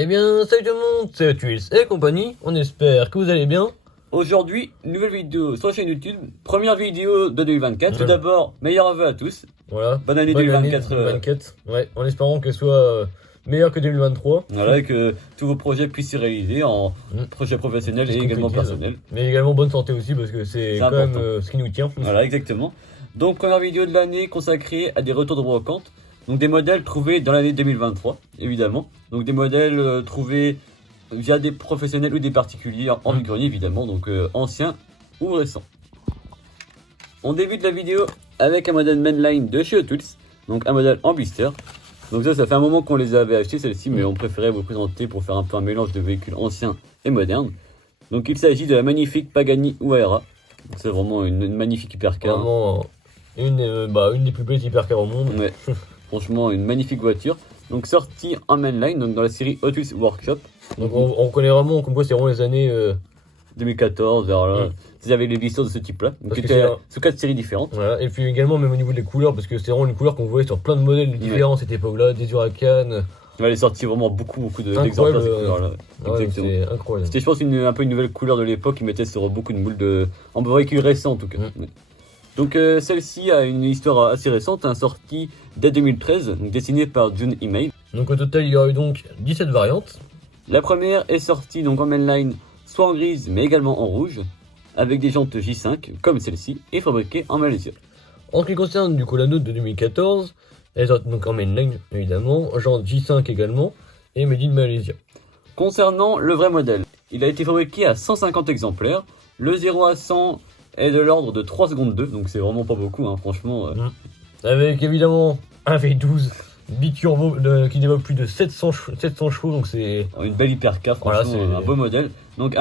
Eh bien, salut tout le monde, c'est Twils et compagnie, on espère que vous allez bien. Aujourd'hui, nouvelle vidéo sur la chaîne YouTube, première vidéo de 2024. Voilà. Tout d'abord, meilleurs vœux à tous. Voilà. Bonne année 2024. 2024. Ouais, en espérant qu'elle soit meilleure que 2023. Voilà, que tous vos projets puissent se réaliser en projets professionnels et également personnels. Mais également bonne santé aussi parce que c'est quand important. même ce qui nous tient. Voilà, exactement. Donc, première vidéo de l'année consacrée à des retours de brocante. Donc, des modèles trouvés dans l'année 2023, évidemment. Donc, des modèles trouvés via des professionnels ou des particuliers en vide-grenier, évidemment. Donc, anciens ou récents. On débute la vidéo avec un modèle mainline de chez Hot Wheels. Donc, un modèle en blister. Donc, ça fait un moment qu'on les avait achetés, celles-ci, mais on préférait vous présenter pour faire un peu un mélange de véhicules anciens et modernes. Donc, il s'agit de la magnifique Pagani Huayra. C'est vraiment une magnifique hypercar. Vraiment une des plus belles hypercars au monde. Ouais. Franchement, une magnifique voiture. Donc, sortie en mainline, donc dans la série Hot Wheels Workshop. Donc, on connaît vraiment, comme quoi c'est vraiment les années 2014, vers là. Vous avez les blisters de ce type-là. Donc, Parce que c'était sous 4 séries différentes. Voilà. Et puis également, même au niveau des couleurs, parce que c'est vraiment une couleur qu'on voyait sur plein de modèles différents à cette époque-là, des Huracan. Elle est sortie vraiment beaucoup d'exemplaires de cette couleur-là. Ouais, Exactement. c'est incroyable. C'était, je pense, un peu une nouvelle couleur de l'époque qui mettait sur beaucoup de moules en véhicule récent en tout cas. Ouais. Donc celle-ci a une histoire assez récente, sortie dès 2013, donc dessinée par Jun Imei. Donc au total, il y aura eu donc 17 variantes. La première est sortie donc en mainline, soit en grise mais également en rouge, avec des jantes J5 comme celle-ci, et fabriquée en Malaisie. En ce qui concerne du coup la note de 2014, elle est donc en mainline évidemment, jantes J5 également, et Made in Malaysia. Concernant le vrai modèle, il a été fabriqué à 150 exemplaires, le 0 à 100 est de l'ordre de 3 secondes 2, donc c'est vraiment pas beaucoup, franchement. Avec évidemment un V12 biturbo qui développe plus de 700 chevaux, donc c'est une belle hypercar, franchement, voilà, un beau modèle. Donc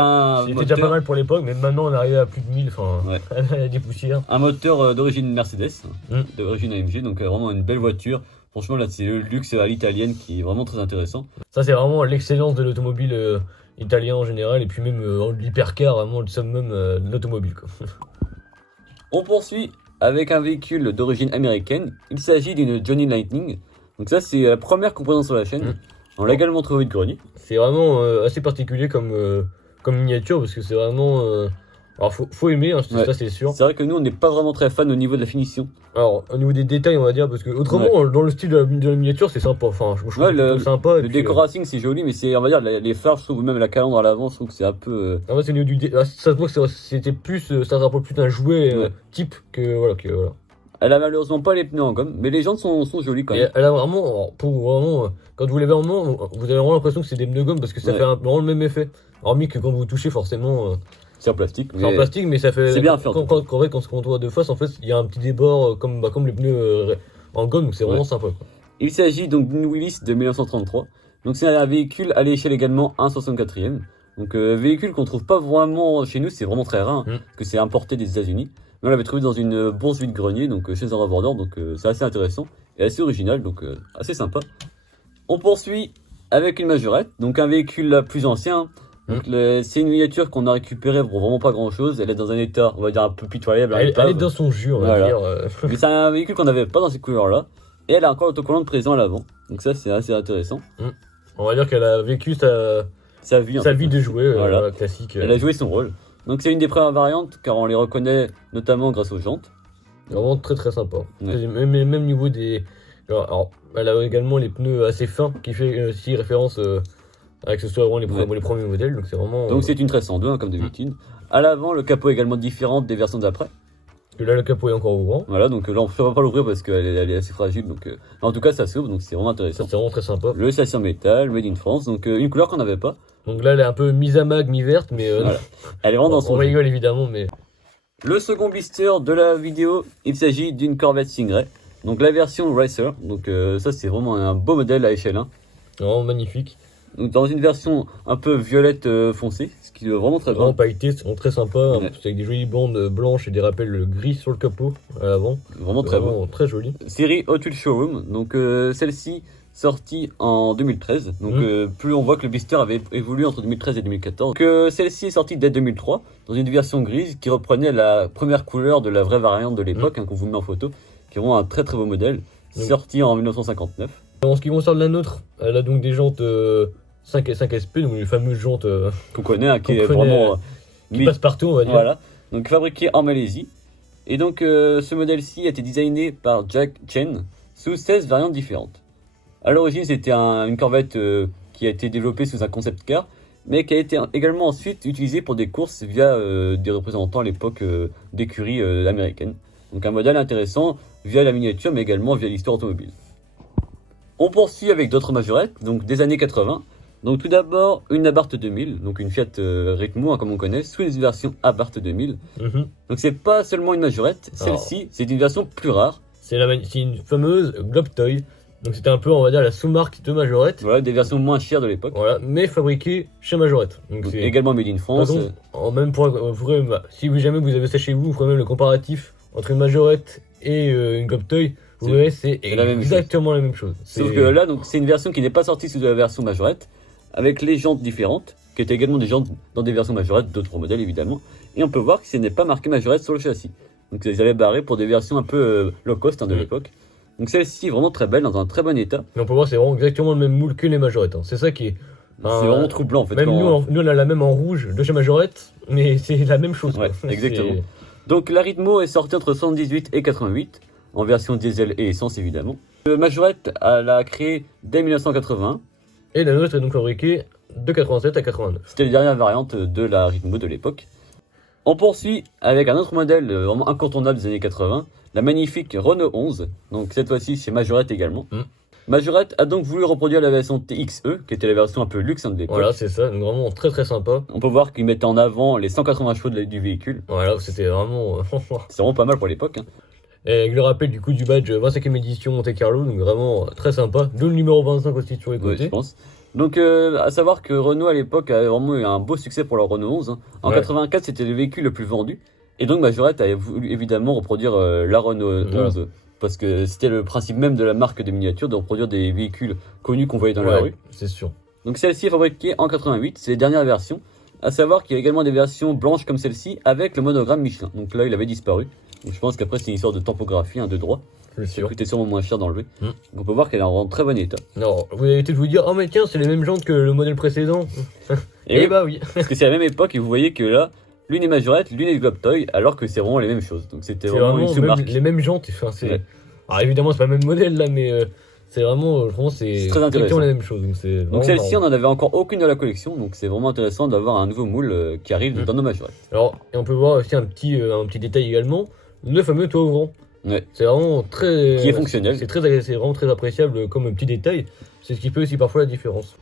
c'était déjà pas mal pour l'époque, mais maintenant on est arrivé à plus de 1000, enfin, ouais. Des poussières. Un moteur d'origine Mercedes, d'origine AMG, donc vraiment une belle voiture. Franchement, là, c'est le luxe à l'italienne qui est vraiment très intéressant. Ça, c'est vraiment l'excellence de l'automobile italien en général, et puis même l'hypercar, vraiment le summum de l'automobile. On poursuit avec un véhicule d'origine américaine. Il s'agit d'une Johnny Lightning. Donc ça, c'est la première qu'on présente sur la chaîne. On l'a également trouvé de grenier. C'est vraiment assez particulier comme miniature, parce que c'est vraiment... Alors, faut aimer, ça c'est sûr. C'est vrai que nous, on n'est pas vraiment très fan au niveau de la finition. Alors, au niveau des détails, on va dire, parce que autrement, dans le style de la miniature, c'est sympa. Enfin, je trouve que c'est sympa. Le décor racing, c'est joli, mais c'est, on va dire, les phares, je trouve, même la calandre à l'avant, je trouve que c'est un peu... En fait, c'est au niveau du... ça se voit que c'était plus... ça se rapproche plus d'un jouet type que voilà. Elle a malheureusement pas les pneus en gomme, mais les jantes sont jolies quand même. Et elle a vraiment, quand vous l'avez en main, vous avez vraiment l'impression que c'est des pneus gomme parce que ça fait vraiment le même effet. Hormis que quand vous touchez, forcément... C'est en plastique. C'est en plastique, mais ça fait... C'est bien fait. Quand on se voit de face, en fait, il y a un petit débord comme les pneus en gomme, donc c'est vraiment sympa. Quoi. Il s'agit donc d'une Willys de 1933. Donc c'est un véhicule à l'échelle également 1/64e. Donc véhicule qu'on trouve pas vraiment chez nous, c'est vraiment très rare, parce que c'est importé des États-Unis. Mais on l'avait trouvé dans une bourse vide-grenier, donc chez un revendeur, donc c'est assez intéressant et assez original, donc assez sympa. On poursuit avec une Majorette, donc un véhicule plus ancien. Donc c'est une miniature qu'on a récupérée pour vraiment pas grand chose. Elle est dans un état, on va dire, un peu pitoyable. Elle est dans son jus, on va dire. Mais c'est un véhicule qu'on n'avait pas dans ces couleurs-là. Et elle a encore l'autocollant présent à l'avant. Donc ça, c'est assez intéressant. On va dire qu'elle a vécu sa vie de jouet, classique. Elle a joué son rôle. Donc c'est une des premières variantes, car on les reconnaît notamment grâce aux jantes. Vraiment très très sympa. Même niveau des... Alors, elle a également les pneus assez fins, qui fait aussi référence... avec ce soit vraiment les premiers modèles, donc c'est vraiment... Donc c'est une 1302 comme d'habitude. À l'avant, le capot est également différent des versions d'après. Parce que là, le capot est encore ouvrant. Voilà, donc là on ne peut pas l'ouvrir parce qu'elle est assez fragile. Donc, en tout cas, ça s'ouvre, donc c'est vraiment intéressant. Ça, c'est vraiment très sympa. Le châssis en métal, made in France, donc une couleur qu'on n'avait pas. Donc là, elle est un peu mi-amag, mi-verte, mais... voilà. Elle est vraiment dans son... On rigole évidemment, mais... Le second blister de la vidéo, il s'agit d'une Corvette Stingray. Donc la version Racer, donc ça c'est vraiment un beau modèle à échelle 1. Vraiment magnifique. Donc dans une version un peu violette foncée, ce qui est vraiment très vraiment bien. Pailleté, c'est très sympa, avec des jolies bandes blanches et des rappels gris sur le capot à l'avant. Vraiment très beau. Très joli. Série Hot Wheels Showroom, donc celle-ci sortie en 2013. Donc plus on voit que le blister avait évolué entre 2013 et 2014. Donc celle-ci est sortie dès 2003 dans une version grise qui reprenait la première couleur de la vraie variante de l'époque, qu'on vous met en photo, qui est vraiment un très très beau modèle, sorti en 1959. En ce qui concerne la nôtre, elle a donc des jantes 5 SP, donc les fameuses jantes qu'on connaît, hein, qui qu'on est connaît, vraiment qui passent partout, on va dire. voilà. Donc fabriqué en Malaisie. Et donc ce modèle-ci a été designé par Jack Chen sous 16 variantes différentes. À l'origine, c'était une corvette qui a été développée sous un concept car, mais qui a été également ensuite utilisée pour des courses via des représentants à l'époque d'écuries américaines. Donc un modèle intéressant via la miniature, mais également via l'histoire automobile. On poursuit avec d'autres majorettes, donc des années 80. Donc tout d'abord, une Abarth 2000, donc une Fiat Ritmo, hein, comme on connaît, sous une version Abarth 2000. Donc c'est pas seulement une majorette, celle-ci, c'est une version plus rare. C'est une fameuse Globe Toy. Donc c'était un peu, on va dire, la sous-marque de Majorette. Voilà, des versions moins chères de l'époque. Voilà, mais fabriquées chez Majorette. Donc également made in France. Même si jamais vous avez ça chez vous, vous ferez même le comparatif entre une Majorette et une Globe Toy. Vous verrez, c'est exactement la même chose. Sauf que là, donc c'est une version qui n'est pas sortie sous la version Majorette, avec les jantes différentes, qui étaient également des jantes dans des versions Majorette, d'autres modèles évidemment. Et on peut voir que ce n'est pas marqué Majorette sur le châssis. Donc ils avaient barré pour des versions un peu low cost de l'époque. Donc celle-ci est vraiment très belle, dans un très bon état. Mais on peut voir, c'est vraiment exactement le même moule que les Majorettes. Hein. C'est ça qui est... c'est vraiment troublant en fait. Même nous, on a la même en rouge de chez Majorette, mais c'est la même chose. Ouais, exactement. Donc la Ritmo est sortie entre 78 et 88, en version diesel et essence évidemment. Majorette l'a créée dès 1981. Et la nôtre est donc fabriquée de 87 à 89. C'était les dernières variantes de la Ritmo de l'époque. On poursuit avec un autre modèle vraiment incontournable des années 80, la magnifique Renault 11, donc cette fois-ci chez Majorette également. Majorette a donc voulu reproduire la version TXE, qui était la version un peu luxe de l'époque. Voilà, c'est ça, donc vraiment très très sympa. On peut voir qu'ils mettaient en avant les 180 chevaux du véhicule. Voilà, c'était vraiment... c'est vraiment pas mal pour l'époque. Et avec le rappel du coup du badge 25e édition Monte Carlo, donc vraiment très sympa. D'où le numéro 25 aussi sur les côtés. Oui, je pense. Donc, à savoir que Renault à l'époque avait vraiment eu un beau succès pour leur Renault 11. En 84, c'était le véhicule le plus vendu. Et donc, Majorette a voulu évidemment reproduire la Renault 11. Parce que c'était le principe même de la marque de miniature de reproduire des véhicules connus qu'on voyait dans la rue. C'est sûr. Donc, celle-ci est fabriquée en 88. C'est les dernières versions. À savoir qu'il y a également des versions blanches comme celle-ci avec le monogramme Michelin. Donc là, il avait disparu. Donc, je pense qu'après, c'est une histoire de typographie, de droit. Ça coûtait sûrement moins cher d'enlever. On peut voir qu'elle est en très bon état. Non, vous allez peut-être vous dire, oh mais tiens, c'est les mêmes jantes que le modèle précédent. Et bah oui. Parce que c'est à la même époque et vous voyez que là, l'une est Majorette, l'une est Globe Toy, alors que c'est vraiment les mêmes choses. Donc c'était vraiment une sous-marque. Les mêmes jantes. Enfin, alors évidemment, c'est pas le même modèle là, mais c'est vraiment, c'est très intéressant. La même chose. Donc celle-ci, on n'en avait encore aucune de la collection, donc c'est vraiment intéressant d'avoir un nouveau moule qui arrive dans nos Majorettes. Alors, et on peut voir aussi un petit détail également, le fameux toit ouvrant. C'est vraiment très... Qui est fonctionnel. C'est vraiment très appréciable comme petit détail. C'est ce qui fait aussi parfois la différence.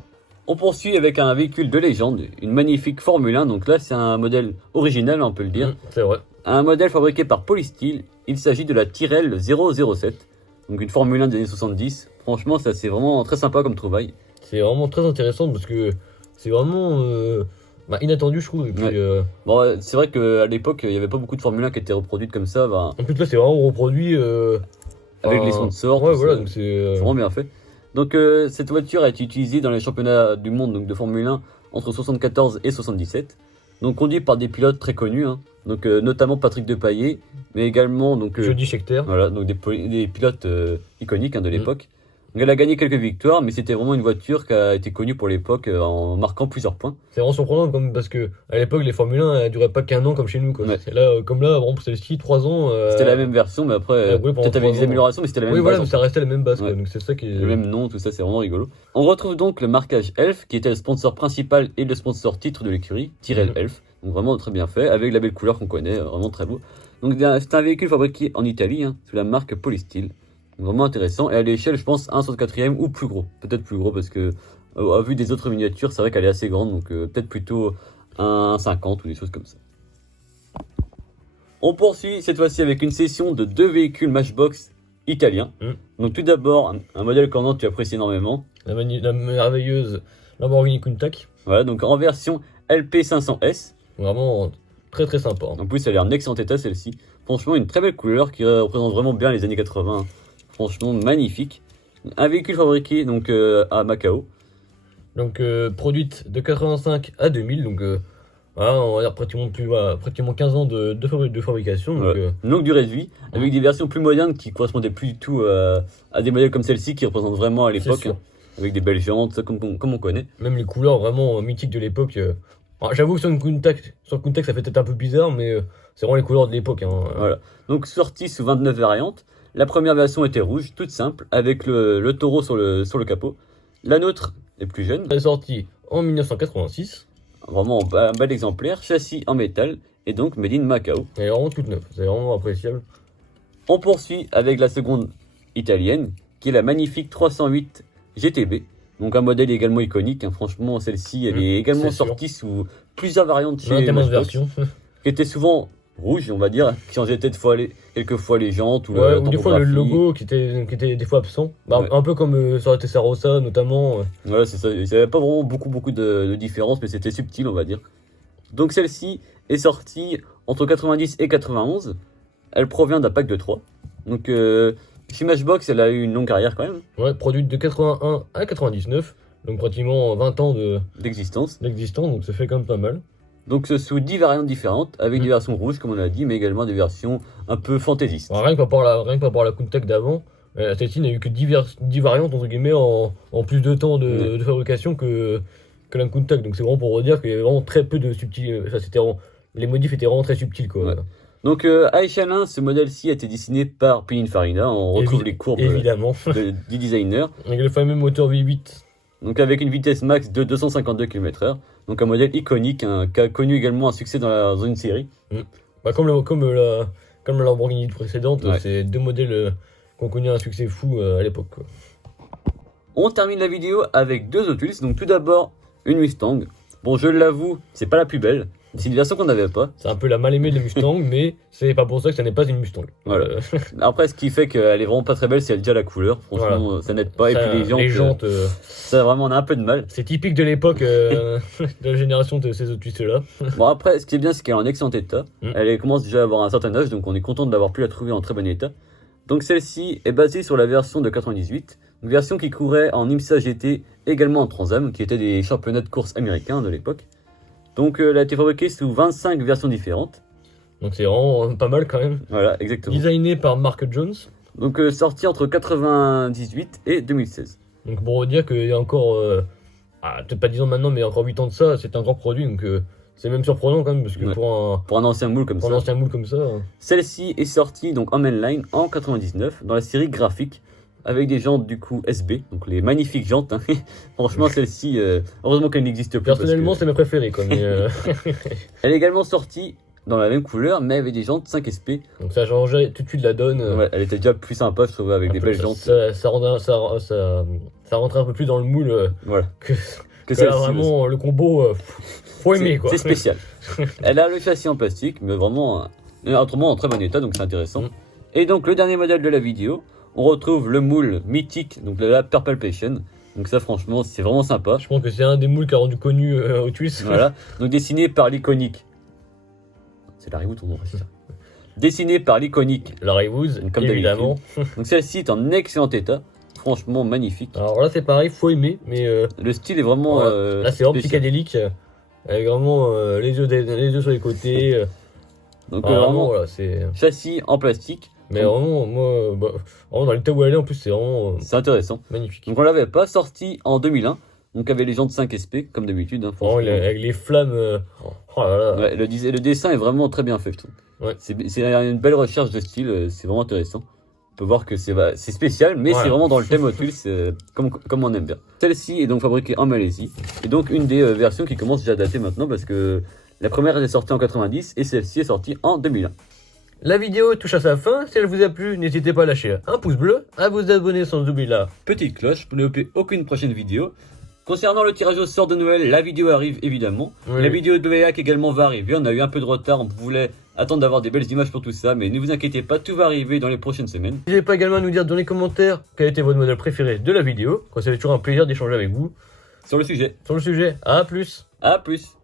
On poursuit avec un véhicule de légende, une magnifique Formule 1. Donc là, c'est un modèle original, on peut le dire. C'est vrai. Un modèle fabriqué par Polysteel. Il s'agit de la Tyrrell 007. Donc une Formule 1 des années 70. Franchement, ça c'est vraiment très sympa comme trouvaille. C'est vraiment très intéressant parce que c'est vraiment... inattendu, je trouve. Et puis, bon, c'est vrai qu'à l'époque, il n'y avait pas beaucoup de Formule 1 qui étaient reproduites comme ça. En plus, là, c'est vraiment reproduit. Avec les sponsors. Ouais, voilà, donc c'est vraiment bien fait. Donc, cette voiture a été utilisée dans les championnats du monde donc, de Formule 1 entre 74 et 77. Donc, conduite par des pilotes très connus. Donc, notamment Patrick Depailler, mais également. Jody Scheckter. Voilà, donc des pilotes iconiques de l'époque. Donc elle a gagné quelques victoires, mais c'était vraiment une voiture qui a été connue pour l'époque en marquant plusieurs points. C'est vraiment surprenant parce que à l'époque les Formule 1 elles duraient pas qu'un an comme chez nous. Quoi. Là, comme là, pour celle-ci, 3 ans. C'était la même version, mais après, peut-être avec des améliorations, mais c'était la même base. Oui, voilà, mais ça restait la même base. Quoi, donc c'est ça qui est... Le même nom, tout ça, c'est vraiment rigolo. On retrouve donc le marquage Elf, qui était le sponsor principal et le sponsor titre de l'écurie, Tyrrell Elf. Donc vraiment très bien fait, avec la belle couleur qu'on connaît, vraiment très beau. Donc c'est un véhicule fabriqué en Italie, sous la marque Polysteel. Vraiment intéressant, et à l'échelle je pense 1/4 ou plus gros, peut-être plus gros parce que à vue des autres miniatures c'est vrai qu'elle est assez grande, donc peut-être plutôt 1,50 ou des choses comme ça. On poursuit cette fois-ci avec une session de 2 véhicules Matchbox italiens. Donc tout d'abord un modèle qu'en tu apprécies énormément, la merveilleuse Lamborghini Countach. Voilà, donc en version LP500S. Vraiment très très sympa. En plus elle est en excellent état celle-ci, franchement une très belle couleur qui représente vraiment bien les années 80. Franchement magnifique. Un véhicule fabriqué donc à Macao. Donc produite de 85 à 2000. Donc voilà, on va dire pratiquement 15 ans de fabrication. Donc, une longue durée de vie, avec des versions plus modernes qui correspondaient plus du tout à des modèles comme celle-ci qui représentent vraiment à l'époque. avec des belles jantes, ça, comme on connaît. Même les couleurs vraiment mythiques de l'époque. Alors, j'avoue que sur Countach, ça fait peut-être un peu bizarre, mais c'est vraiment les couleurs de l'époque. Hein. Voilà. Donc sorti sous 29 variantes. La première version était rouge, toute simple, avec le taureau sur le capot. La nôtre est plus jeune. Elle est sortie en 1986. Vraiment un bel exemplaire, châssis en métal, et donc made in Macao. Elle est vraiment toute neuve, c'est vraiment appréciable. On poursuit avec la seconde italienne, qui est la magnifique 308 GTB. Donc un modèle également iconique, hein. Franchement celle-ci elle est également sortie sous plusieurs variantes chez Matchbox, versions, qui étaient souvent rouges on va dire, qui changeaient quelquefois les jantes ou, ou des fois le logo qui était des fois absent. Bah, ouais. Un peu comme sur la Testarossa notamment. Voilà c'est ça, il n'y avait pas vraiment beaucoup de différence mais c'était subtil on va dire. Donc celle-ci est sortie entre 90 et 91, elle provient d'un pack de 3. Donc chez Matchbox, elle a eu une longue carrière quand même. Ouais, produite de 81 à 99, donc pratiquement 20 ans d'existence, donc ça fait quand même pas mal. Donc sous 10 variantes différentes, avec des versions rouges comme on l'a dit, mais également des versions un peu fantaisistes. Alors, rien que par rapport à la Countach d'avant, celle-ci n'a eu que 10 variantes entre guillemets en plus de temps de fabrication que la Countach. Donc c'est vraiment pour dire qu'il y avait vraiment très peu de subtils. Les modifs étaient vraiment très subtils quoi. Ouais. Donc à échelle 1, ce modèle-ci a été dessiné par Pininfarina. On retrouve les courbes évidemment du designer. Avec le fameux moteur V8. Donc avec une vitesse max de 252 km/h. Donc un modèle iconique, qui a connu également un succès dans une série. Bah, comme la Lamborghini précédente, ouais. C'est deux modèles qui ont connu un succès fou à l'époque. On termine la vidéo avec deux Hot Wheels. Donc tout d'abord, une Mustang. Bon, je l'avoue, c'est pas la plus belle. C'est une version qu'on n'avait pas. C'est un peu la mal-aimée de la Mustang, mais c'est pas pour ça que ça n'est pas une Mustang. Voilà. Après, ce qui fait qu'elle est vraiment pas très belle, c'est déjà la couleur. Franchement, voilà. Ça n'aide pas. Ça, et puis les jantes ça vraiment, on a un peu de mal. C'est typique de l'époque, de la génération de ces autos-là. Bon, après, ce qui est bien, c'est qu'elle est en excellent état. Elle commence déjà à avoir un certain âge, donc on est content de l'avoir pu la trouver en très bon état. Donc celle-ci est basée sur la version de 98, une version qui courait en IMSA GT, également en Trans Am, qui étaient des championnats de course américains de l'époque. Donc elle a été fabriquée sous 25 versions différentes. Donc c'est vraiment pas mal quand même. Voilà, exactement. Designé par Mark Jones. Donc sorti entre 98 et 2016. Donc pour dire qu'il y a encore, peut-être pas 10 ans maintenant, mais encore 8 ans de ça, c'est un grand produit. Donc c'est même surprenant quand même, parce que pour un ancien moule comme ça. Celle-ci est sortie donc en mainline en 99 dans la série graphique. Avec des jantes du coup SB, donc les magnifiques jantes. Hein. Franchement, celle-ci, heureusement qu'elle n'existe plus. Personnellement, c'est ma préférée. Quoi, mais Elle est également sortie dans la même couleur, mais avec des jantes 5SP. Donc ça changeait tout de suite la donne. Ouais, elle était déjà plus sympa, je trouvais, avec des belles jantes. Ça rentrait un peu plus dans le moule voilà. que là, vraiment, le combo, faut aimer. C'est spécial. Elle a le châssis en plastique, mais vraiment, autrement en très bon état, donc c'est intéressant. Et donc, le dernier modèle de la vidéo, on retrouve le moule mythique, donc la Purple Passion. Donc ça, franchement, c'est vraiment sympa. Je pense que c'est un des moules qui a rendu connu Hot Wheels. Voilà, donc dessiné par l'iconique. C'est Larry Wood, ton nom, c'est ça. Dessiné par l'iconique Larry Wood, comme évidemment. Donc celle-ci est en excellent état. Franchement, magnifique. Alors là, c'est pareil, faut aimer, mais... le style est vraiment... là, c'est vraiment psychédélique. Avec vraiment les yeux sur les côtés. Donc vraiment, voilà, c'est... Châssis en plastique. Mais vraiment, moi, vraiment dans l'état où elle est, en plus, c'est vraiment... c'est intéressant. Magnifique. Donc on l'avait pas sorti en 2001, donc avec les jantes 5 SP, comme d'habitude. Hein, avec les flammes... Oh là là. Ouais, le dessin est vraiment très bien fait, je trouve. Ouais. C'est une belle recherche de style, c'est vraiment intéressant. On peut voir que c'est spécial, mais c'est vraiment dans le thème Hot Wheels, comme on aime bien. Celle-ci est donc fabriquée en Malaisie, et donc une des versions qui commence déjà à dater maintenant, parce que la première est sortie en 90, et celle-ci est sortie en 2001. La vidéo touche à sa fin. Si elle vous a plu, n'hésitez pas à lâcher un pouce bleu, à vous abonner sans oublier la petite cloche pour ne louper aucune prochaine vidéo. Concernant le tirage au sort de Noël, la vidéo arrive évidemment. Oui. La vidéo de Léac également va arriver. On a eu un peu de retard, on voulait attendre d'avoir des belles images pour tout ça, mais ne vous inquiétez pas, tout va arriver dans les prochaines semaines. N'hésitez pas également à nous dire dans les commentaires quel était votre modèle préféré de la vidéo. Ça fait toujours un plaisir d'échanger avec vous sur le sujet. À plus. À plus.